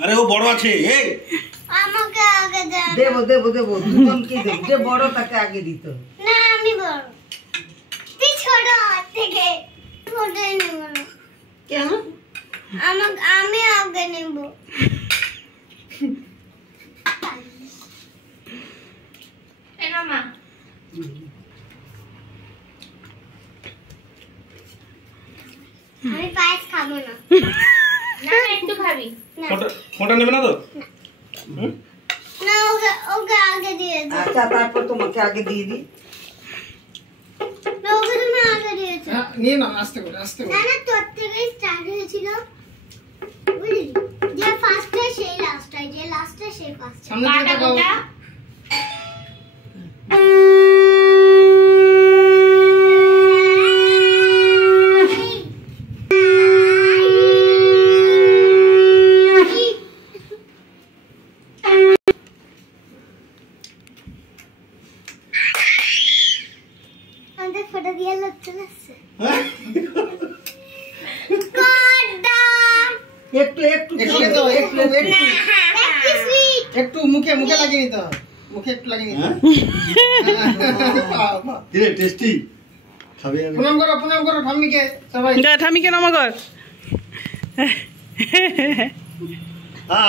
আরে ও বড় আছে এই আমাকে আগে দেব দেব দেব দুজন কি দেব যে বড় তাকে আগে দিত না আমি বড় তুই ছোট থেকে ছোটই নেব না কেন আমি আগে নেব এটা মা আমি পায়েস খাবো না না একটু খাবি ফোঁটা নেবে না তো না ওকে আগে দিয়ে দে আচ্ছা তারপর তোমাকে আগে দিয়ে দিই না ওকে তুমি আগে দিয়েছো নিয়ে নাও আস্তে করে না না তোর থেকেই স্টার্ট হয়েছিল বুঝলি যে ফার্স্টে সেই লাস্ট হয় যে লাস্টে সেই ফার্স্ট সামনে দিকে তাকাও আমাদের ফটো দিয়ে লাগছে লাগছে একটু একটু একটু তো একটু সুইট একটু মুখে লাগিয়ে নিতে হবে মুখে একটু লাগিয়ে নিতে হবে দিলে টেস্টি খাবে প্রণাম করো ঠাম্মিকে সবাই ঠামিকে নামা কর আ